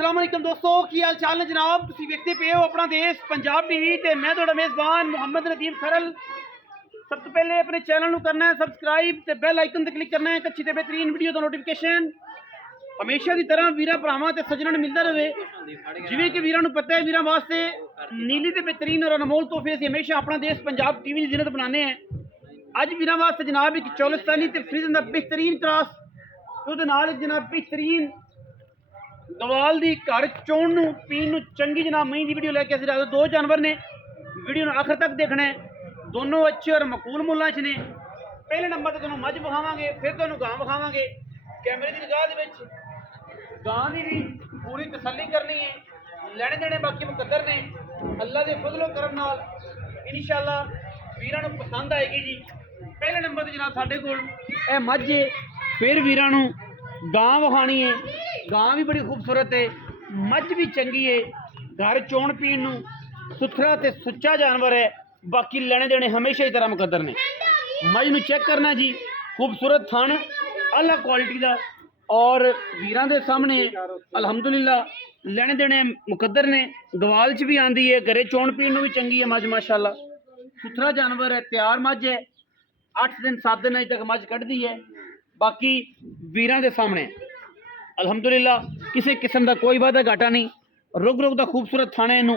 अस्सलाम वालेकुम दोस्तों, की हाल चाल ने जनाब। तुम देखते पे हो अपना देश पंजाब टीवी ते मैं तुहाडा मेज़बान मुहम्मद नदीम खरल। सब तो पहले अपने चैनल को करना है सबसक्राइब ते बैल आइकन ते क्लिक करना है अच्छी ते बेहतरीन वीडियो का नोटिफिकेशन हमेशा की तरह वीर भरावां ते सज्जनां नूं मिलता रहे। जिवें कि वीरां नूं पता है वीरां वास्ते नीली ते बेहतरीन और अनमोल तोहफे असीं हमेशा अपना देश पंजाब टीवी की जिन्नत बनाने हैं। अज वीरां वास्ते जनाब एक चौलिस्तानी ते फ्रीजन का बेहतरीन क्रॉस ਉਹਦੇ ਨਾਲ जनाब बेहतरीन गवाल की घर चोण नूं पीण नूं चंगी जनाब मई की वीडियो लैके असीं दो जानवर ने वीडियो नूं आखिर तक देखना है। दोनों अच्छे और मकूल मुल्लां च ने। पहले नंबर ते तुहानूं मझ विखावांगे, फिर तुहानूं गां विखावांगे। कैमरे की निगाह दे विच गां दी भी पूरी तसल्ली करनी है। लैणे देने बाकी मुकद्दर ने। अल्लाह के फजलो करम नाल इंशाअल्लाह वीरां नूं पसंद आएगी जी। पहले नंबर ते जनाब साडे कोल इह मझ है। फिर वीरां नूं गां विखाणी है। गां भी बड़ी खूबसूरत है, मझ भी चंगी है। घर चोण पीण नूं सुथरा ते सुच्चा जानवर है। बाकी लेने देने हमेशा ही तरह मुकद्दर ने। मझ नूं चेक करना जी, खूबसूरत थण आला क्वालिटी का और वीरां दे सामने अल्हम्दुलिल्लाह लेने देने मुकद्दर ने। गवाल च भी आंदी है, घरे चोण पीण नूं भी चंगी है। मझ माशाअल्लाह सुथरा जानवर है, तैयार मझ है। 8 दिन 7 दिन अजे तक मझ कढ़दी है। बाकी वीरां दे सामने अल्हम्दुलिल्लाह किसी किस्म का कोई वादा घाटा नहीं। रुग रुग का खूबसूरत थाने नूं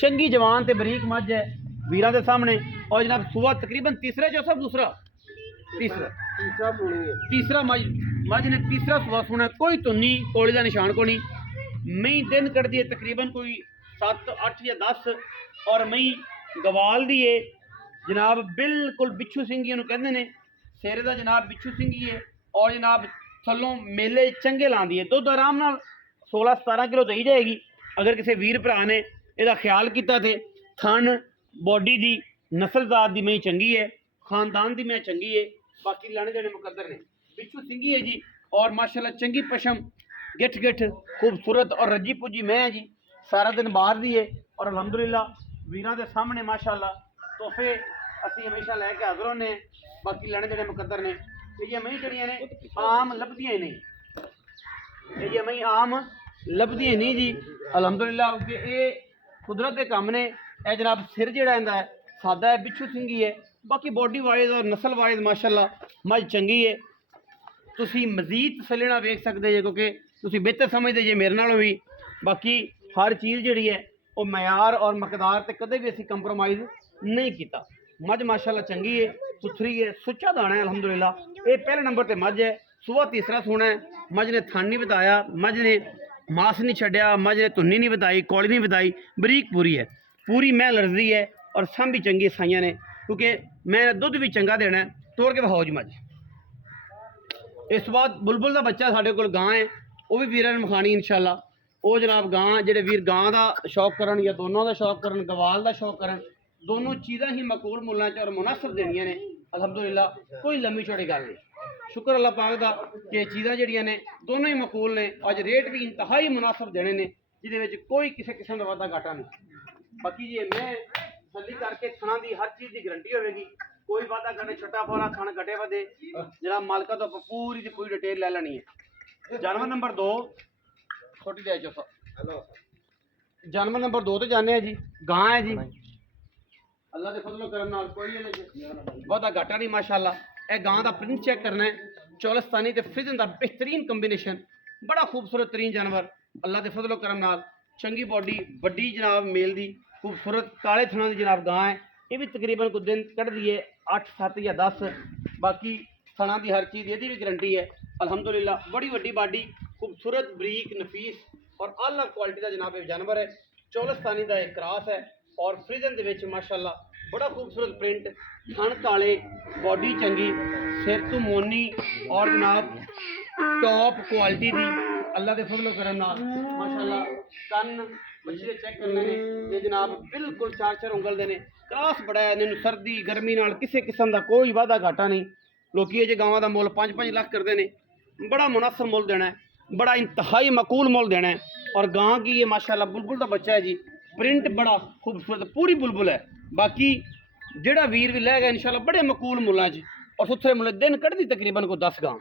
चंगी जवान ते बरीक मझ है वीरां दे सामने। और जनाब सुबह तकरीबन तीसरा चौथा दूसरा तीसरा मझ ने तीसरा सुबह सुना। कोई धुन्नी कोड़ी का निशान को नहीं। मई दिन कटदी है तकरीबन कोई 7 8 या 10 और मई गवाल दी है जनाब बिल्कुल बिच्छू सिंघी कहते हैं। सिरे का जनाब बिच्छू सिंघी है और जनाब थलों मेले चंगे लाँदी है। दुध आराम नाल 16-17 किलो दई जाएगी अगर किसी वीर भरा ने इसका ख्याल किया तो। थन बॉडी की नस्लजात की मई चंगी है, खानदान की मैं चंगी है। बाकी लाने देने मुकद्दर ने। बिच्छू सिंघी है जी और माशाल्लाह चंगी पशम गिठ गिठ खूबसूरत और रजी पुजी मैं है जी। सारा दिन बाहर दी है और अल्हम्दुलिल्लाह वीरां दे सामने माशाल्लाह तोहफे असी हमेशा लैके हाजिर होने। बाकी लाने देने मुकद्दर ने। ये मई जड़ियां ने आम लभदियां ही नहीं। ये मई आम लभदियां ही नहीं जी अल्हम्दुलिल्लाह कि ये कुदरत के काम ने। यह जनाब सिर जिहड़ा इहदा है सादा है, बिच्छू सिंघी है। बाकी बॉडी वाइज और नस्ल वाइज माशाल्लाह मझ चंगी है। तुसी मजीद तसल्ली नाल वेख सकते जे क्योंकि तुसी बेहतर समझते जे मेरे नालों भी। बाकी हर चीज़ जिहड़ी है वो मयार और मकदार ते कदे भी असीं कंप्रोमाइज़ नहीं किया। मझ माशाल्लाह चंगी है, सुथरी है, सुच्चा दाना है अल्हम्दुलिल्लाह। ये पहले नंबर पर मझ है। सुबह तीसरा सोना है। मझ ने थन नहीं बताया, मझ ने मास नहीं छड्या, मझ ने धुन्नी नहीं बताई, कौड़ी नहीं बताई, बरीक पूरी है। पूरी मैं लड़दी है और सम भी चंगी साइयां ने क्योंकि मैं दुध भी चंगा देना है। तोड़ के बहाओ जी मझ। इस बाद बुलबुल का बच्चा साढ़े कोल गां है, वह भी वीरां नूं विखाणी इंशाअल्लाह। वो जनाब गां जेडे वीर गां का शौक करन या दोनों का शौक करन, गवाल का शौक करन, दोनों चीज़ां ही मकबूल मुल्लां च और मुनासिब देनियां ने अल्हम्दुलिल्लाह। कोई लम्मी चौड़ी गल नहीं। शुक्र अल्लाह पाक दा कि चीज़ां जिहड़ियां ने दोनों ही मकबूल ने। अज रेट भी इंतहाई मुनासिब देने ने जिहदे विच कोई किसी किस्म का वादा घाटा नहीं। बाकी जी मैं तसल्ली करके थणा की हर चीज़ की गारंटी होगी। कोई वादा घाटे छट्टा फौरा थण घटे वधे जनाब मालका तो पूरी की पूरी डिटेल ले लेनी है। जानवर नंबर 2 छोटी दे जानवर नंबर 2 तो जाने जी गां है जी। अल्लाह के फजलो करम नाल कोई बहुता घाटा नहीं माशाल्लाह। यह गां का प्रिंट चेक करना है। चौलिस्तानी ते फ्रिजन का बेहतरीन कंबीनेशन, बड़ा खूबसूरत तरीन जानवर। अल्लाह के फजलो करम नाल चंगी बॉडी बड़ी जनाब मेल की खूबसूरत काले थना की जनाब गां है। ये भी तकरीबन कुछ दिन कढ़दी है 8 7 या 10। बाकी थना की हर चीज़ यदी भी गारंटी है अल्हम्दुलिल्लाह। बड़ी वड्डी बॉडी खूबसूरत बरीक नफीस और आला क्वालिटी का जनाब जानवर है। चौलिस्तानी का एक क्रॉस है और फ्रिजन के माशाल्लाह बड़ा खूबसूरत प्रिंट, थन काले, बॉडी चंगी, सिर तो मोनी और जनाब टॉप क्वालिटी की अल्लाह के फजलो करम नाल माशाल्लाह। कन बच्चे चेक करने ने ते जनाब बिल्कुल 4-4 उंगल दे ने। क्रॉस बड़ा है, इन्होंने सर्दी गर्मी नाल किसी किस्म का कोई वादा घाटा नहीं। लोग ये गांवां का मुल 5-5 लाख करते हैं। बड़ा मुनासिब मुल देना है, बड़ा इंतहाई मकूल मुल देना है। और गां की ये माशाल्लाह बुलबुल का बच्चा है जी। प्रिंट बड़ा खूबसूरत पूरी बुलबुल है। बाकी जेड़ा वीर भी लै गया इंशाल्लाह बड़े मकूल मुल्लां च और सुथरे मुल्ले दिन कढ़दी तकरीबन को 10 गां।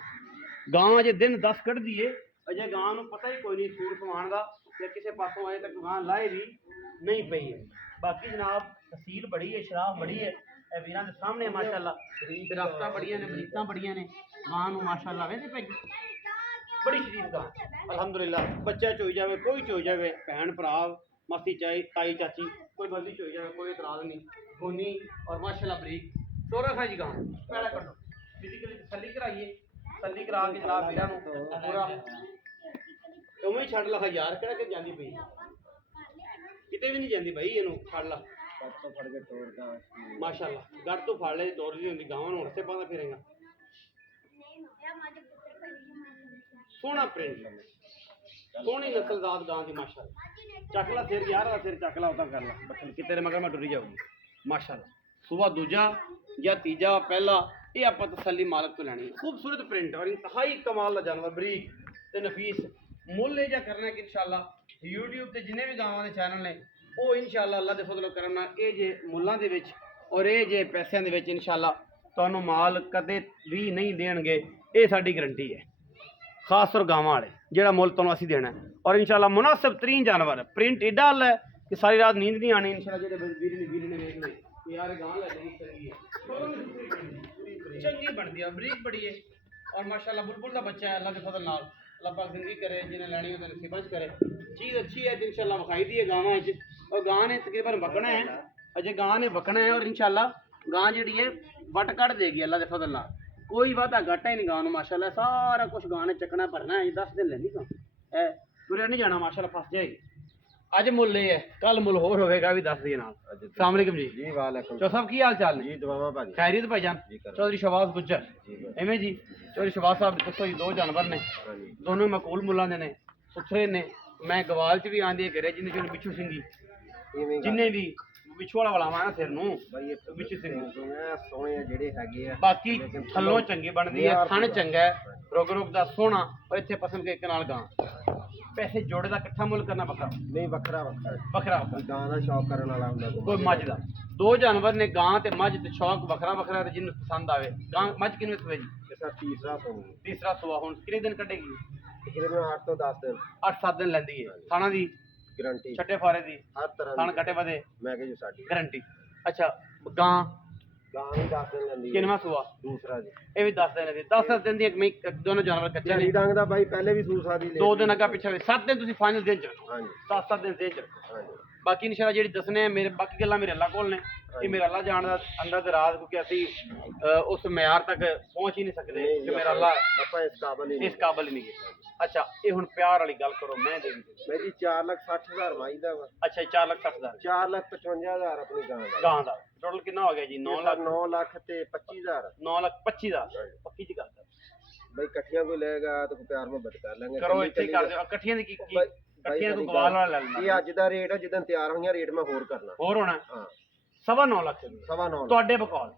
गां अजे दिन 10 कढ़दी है ਅਜੇ ਗਾਂ ਨੂੰ ਪਤਾ ਹੀ ਕੋਈ ਨਹੀਂ ਸੂਰ ਸਮਾਨ ਦਾ ਜਾਂ ਕਿਸੇ ਪਾਸੋਂ ਅਜੇ ਤੱਕ ਗਾਂ ਲਾਏ ਵੀ ਨਹੀਂ ਪਈ ਹੈ। ਬਾਕੀ ਜਨਾਬ ਤਸੀਲ ਬੜੀ ਹੈ, ਸ਼ਰਾਬ ਬੜੀ ਹੈ, ਇਹ ਵੀਰਾਂ ਦੇ ਸਾਹਮਣੇ ਮਾਸ਼ਾਅੱਲਾ ਦਰਖਤਾਂ ਬੜੀਆਂ ਨੇ, ਬਰੀਕਾਂ ਬੜੀਆਂ ਨੇ, ਗਾਂ ਨੂੰ ਮਾਸ਼ਾਅੱਲਾ ਵੇਖਦੇ ਪੈ ਬੜੀ ਸ਼ਰੀਫ ਗਾਂ ਅਲਹਮਦੁਲਿਲਾ। ਬੱਚਾ ਚੋਈ ਜਾਵੇ, ਕੋਈ ਚੋਈ ਜਾਵੇ, ਭੈਣ ਭਰਾ ਮਾਸੀ ਚਾਈ ਤਾਈ ਚਾਚੀ ਕੋਈ ਮਰਜ਼ੀ ਚੋਈ ਜਾਵੇ, ਕੋਈ ਇਤਰਾਜ਼ ਨਹੀਂ। ਗੋਨੀ ਔਰ ਮਾਸ਼ਾਅੱਲਾ ਬਰੀਕ ਤੋਰਾ ਖਾ ਜੀ ਗਾਂ ਪਹਿਲਾਂ ਕੱਢੋ ਫਿਜ਼ੀਕਲੀ ਤਸੱਲੀ ਕਰਾਈਏ, ਤਸੱਲੀ ਕਰਾ ਕੇ ਜਨਾਬ ਵੀਰਾਂ ਨੂੰ ਪੂਰਾ ਉਵੇਂ ਛੱਡ ਲਾ ਯਾਰ, ਕਿਹੜਾ ਕਿ ਜਾਂਦੀ ਪਈ ਕਿਤੇ ਵੀ ਨਹੀਂ ਜਾਂਦੀ ਭਾਈ, ਇਹਨੂੰ ਫੜ ਲਾ ਫੜ ਕੇ ਤੋੜਦਾ ਮਾਸ਼ਾਅੱਲਾ। ਗੜ ਤੋਂ ਫੜ ਲੈ ਤੋੜਦੀ ਹੁੰਦੀ, ਗਾਵਾਂ ਨੂੰ ਹੱਸੇ ਪਾਉਂਦਾ ਫਿਰੇਗਾ। ਸੋਹਣਾ ਪ੍ਰਿੰਟ, ਸੋਹਣੀ ਨਸਲਜ਼ਾਤ ਗਾਂ ਦੀ ਮਾਸ਼ਾਅੱਲਾ। ਚੱਕ ਲਾ ਸਿਰ ਯਾਰ ਦਾ ਸਿਰ ਚੱਕ ਲਾ, ਉਦਾਂ ਕਰ ਲਾ ਬੱਠਲ ਕਿ ਤੇਰੇ ਮਗਰ ਮੈਂ ਟੁੱਟ ਜਾਊਗੀ ਮਾਸ਼ਾਅੱਲਾ। ਸੁਬਾ ਦੂਜਾ ਜਾਂ ਤੀਜਾ ਪਹਿਲਾ ਇਹ ਆਪਾਂ ਤਸੱਲੀ ਮਾਲਕ ਤੋਂ ਲੈਣੀ। ਖੂਬਸੂਰਤ ਪ੍ਰਿੰਟ ਔਰ ਇੰਤਹਾਈ ਕਮਾਲ ਦਾ ਜਾਨਵਰ, ਬਰੀਕ ਤੇ ਨਫੀਸ। ਮੁੱਲ ਇਹ ਜਿਹਾ ਕਰਨਾ ਕਿ ਇਨਸ਼ਾਅੱਲਾ YouTube ਤੇ ਜਿੰਨੇ ਵੀ ਗਾਵਾਂ ਦੇ ਚੈਨਲ ਨੇ ਉਹ ਇਨਸ਼ਾਅੱਲਾ ਅੱਲਾ ਦੇ ਫਜ਼ਲ ਕਰਮ ਨਾਲ ਇਹ ਜੇ ਮੁੱਲਾਂ ਦੇ ਵਿੱਚ ਔਰ ਇਹ ਜੇ ਪੈਸਿਆਂ ਦੇ ਵਿੱਚ ਇਨਸ਼ਾਅੱਲਾ ਤੁਹਾਨੂੰ ਮਾਲ ਕਦੇ ਵੀ ਨਹੀਂ ਦੇਣਗੇ, ਇਹ ਸਾਡੀ ਗਰੰਟੀ ਹੈ। ਖਾਸ ਤੌਰ ਗਾਵਾਂ ਵਾਲੇ ਜਿਹੜਾ ਮੁੱਲ ਤੁਹਾਨੂੰ ਅਸੀਂ ਦੇਣਾ ਔਰ ਇਨਸ਼ਾਅੱਲਾ ਮੁਨਾਸਿਬ ਤਰੀਨ ਜਾਨਵਰ। ਪ੍ਰਿੰਟ ਏਡਾ ਅੱਲਾ ਹੈ ਕਿ ਸਾਰੀ ਰਾਤ ਨੀਂਦ ਨਹੀਂ ਆਣੀ ਇਨਸ਼ਾਅੱਲਾ। ਜਿਹੜੇ ਵੀਰ ਨੇ ਵੇਖ ਲਏ ਯਾਰ ਗਾਂ ਲੈ ਲਈ ਚੰਗੀ ਹੈ, ਚੰਗੀ ਬਣਦੀ ਹੈ, ਬਰੀਕ ਬੜੀ ਹੈ ਔਰ ਮਾਸ਼ਾਅੱਲਾ बुलबुल ਦਾ ਬੱਚਾ ਹੈ। ਅੱਲਾ ਦੇ ਫਜ਼ਲ ਨਾਲ अल्लाह पाक जिंदगी करे, जिन्हें लैनी हो नसीबा च करे। चीज़ अच्छी है तो इंशाल्लाह विखाई दी है गाँव और गां ने तकरीबन बकना है, अजय गां ने बकना है और इंशाल्लाह गां जी है वट कट देगी अल्लाह के फजल नाल। कोई वादा घाटा ही नहीं गां माशाल्लाह, सारा कुछ गां ने चकना भरना है। 10 दिन लेनी गां तुरे नहीं जाना माशाल्लाह, फस जाएगी। अज मुल है, कल मुल होर होगा भी 10 दिन। अस्सलाम वालेकुम जी। जी वालेकुम। चौ साहब की हाल चाल ने? जी दुआवां भाजी। खैरियत भाईजान? चौधरी शहबाज गुज्जर एवें जी। चौधरी शहबाज साहब दसो जी, 2 जानवर ने, दोनों मकूल मुल्लां दे ने, सुथरे ने। मैं गवाल च भी आंदी घरे जिन्हें जिन्हें बिच्छू सिंगी जिन्हें भी बिच्छू वाला वलावा ना सिर नूं बिच्छू सिंगी सोहणे जेडे हैगे आ, बाकी थल्लों चंगी बनदी है, थण चंगा है, रुग रुग दा सोहना और इत्थे पसंद के कनाल गां। पैसे जोड़े का इकट्ठा मुल करना बकरा नहीं, बकरा बकरा बकरा गां दा शौक करन वाला हुंदा कोई मझ दा। 2 जानवर ने, गां ते मझ ते शौक बकरा बकरा ते जिन्नू पसंद आवे। गां मझ किन्ने सुवे जी? सर तीसरा सोनी, तीसरा सुआ। हुण कितने दिन कटेगी? तकरीबन 8 तो 10 दिन। 8-7 दिन लैंदी है। थाना दी गारंटी, छट्टे फारे दी हर तरह थान कटे बदे मैं कह जो साडी गारंटी। अच्छा गां गां भी 10 दिन लंदी है। किन्नवा सुआ? दूसरा जी। ये भी 10 दिन लैंदी। 10 दिन दी एक मैं दोनों जानवर कच्चे जरी ने। डंग दा भाई पहले भी सूसा दी 2 दिन अगा पिछे 7 दिन तुसी फाइनल दिन च रखो। हां जी 7-7 दिन दिन च रखो। हां जी। बाकी इंशाल्लाह जेडी दसने मेरे बाकी गल्लां मेरे अल्लाह कोल ने, ये मेरा अल्लाह जानदा अंदर ते राज, क्योंकि असी उस म्यार तक पहुंच ही नहीं सकदे कि मेरा अल्लाह अपा इस काबिल ही इस काबिल ही नहीं है। अच्छा ये हुण प्यार वाली गल करो, मैं दे मैं जी 4,60,000 माई दा वा। अच्छा 4,60,000 4,55,000 अपनी गां दा। गां दा टोटल कितना हो गया जी? 9 लाख 9 लाख ते 25,000। 9,25,000 पक्की जी गल कर भाई कट्ठियां कोई लेगा तो कोई प्यार मोहब्बत कर लेंगे। करो इत्थे कर दो इकट्ठियां दी की इकट्ठियां को गवाल वाला ले ये लेना। अज दा रेट है, जिदन तैयार होईयां रेट मैं होर करना। और होना हां 9.5 लाख 9.5 ਤੁਹਾਡੇ ਬਕੌਲ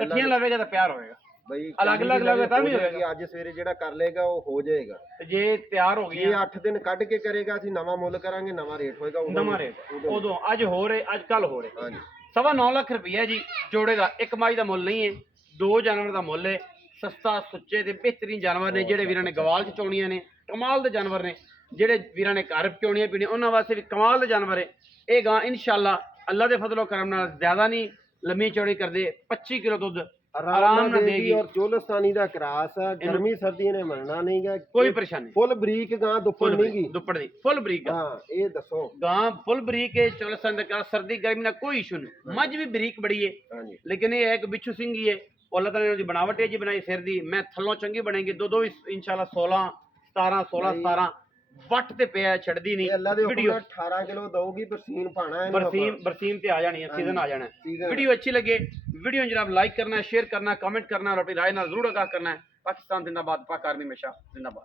ਇਕੱਠੀਆਂ ਲਵੇਗਾ ਤਾਂ ਪਿਆਰ ਹੋਏਗਾ। भाई अलग-अलग लगे ਤਾਂ ਵੀ ਹੋਏਗਾ। ਅੱਜ ਸਵੇਰੇ ਜਿਹੜਾ ਕਰ ਲੇਗਾ ਉਹ ਹੋ ਜਾਏਗਾ। ਤੇ ਜੇ ਤਿਆਰ ਹੋ ਇਹ ਗਈਆਂ 8 ਦਿਨ ਕੱਢ ਕੇ ਕਰੇਗਾ, ਅਸੀਂ ਨਵਾਂ ਮੁੱਲ ਕਰਾਂਗੇ, ਨਵਾਂ ਰੇਟ ਹੋਏਗਾ। ਨਵਾਂ ਰੇਟ ਉਦੋਂ ਅੱਜ ਹੋ ਰਹੇ, ਅੱਜ ਕੱਲ ਹੋ ਰਹੇ। ਹਾਂਜੀ 9.5 ਲੱਖ ਰੁਪਈਆ ਜੀ ਜੋੜੇ ਦਾ। ਇੱਕ ਮਾਈ ਦਾ ਮੁੱਲ ਨਹੀਂ ਹੈ, 2 ਜਾਨਵਰ ਦਾ ਮੁੱਲ ਹੈ। ਸਸਤਾ ਸੁੱਚੇ ਤੇ ਬਿਹਤਰੀਨ ਜਾਨਵਰ ਨੇ, ਜਿਹੜੇ ਵੀਰਾਂ ਨੇ ਗਵਾਲ ਚ ਚੋਣੀਆਂ ਨੇ ਕਮਾਲ ਦੇ ਜਾਨਵਰ ਨੇ, ਜਿਹੜੇ ਵੀਰਾਂ ਨੇ ਘਰ ਚੋਣੀਆਂ ਪੀਣੀਆਂ ਉਹਨਾਂ ਵਾਸਤੇ ਵੀ ਕਮਾਲ ਦੇ ਜਾਨਵਰ ਹੈ। ਇਹ ਗਾਂ ਇਨਸ਼ਾਅੱਲਾ ਅੱਲਾ ਦੇ ਫਜ਼ਲੋ ਕਰਮ ਨਾਲ ਜ਼ਿਆਦਾ ਨਹੀਂ ਲੰਮੀ ਚੌੜੀ ਕਰਦੇ, 25 ਕਿਲੋ ਦੁੱਧ आराम ना देगी। और चोलस्तानी दा क्रास है, गर्मी सर्दी ने मरना नहींगा, कोई परेशानी। फुल बरीक गां दुप्पड़ नहींगी, दुप्पड़ दी फुल बरीक। हां ये दसो गां फुल बरीक है, चौलस्तान दा क्रास, सर्दी गर्मी ना कोई इशू नहीं। मझ भी बरीक बड़ी है, हां जी। लेकिन ये है कि बिच्छू सिंह ही है, अल्लाह ताला ने बनावट है जी बनाई सिर दी। मैं थल्लों चंगी बनेगी। दो इंशाल्लाह 16 17 वट ते पे छड़दी नहीं। अल्लाह दे हुक्म 18 किलो दऊगी, बरसीन पाना है, बरसीन ते आ जानी है, सीजन आ जाना है। वीडियो अच्छी लगे वीडियो जनाब लाइक करना है, शेयर करना है, कमेंट करना है और अपनी राय ना जरूर आगाह करना है। पाकिस्तान जिंदाबाद, पाक आर्मी हमेशा जिंदाबाद।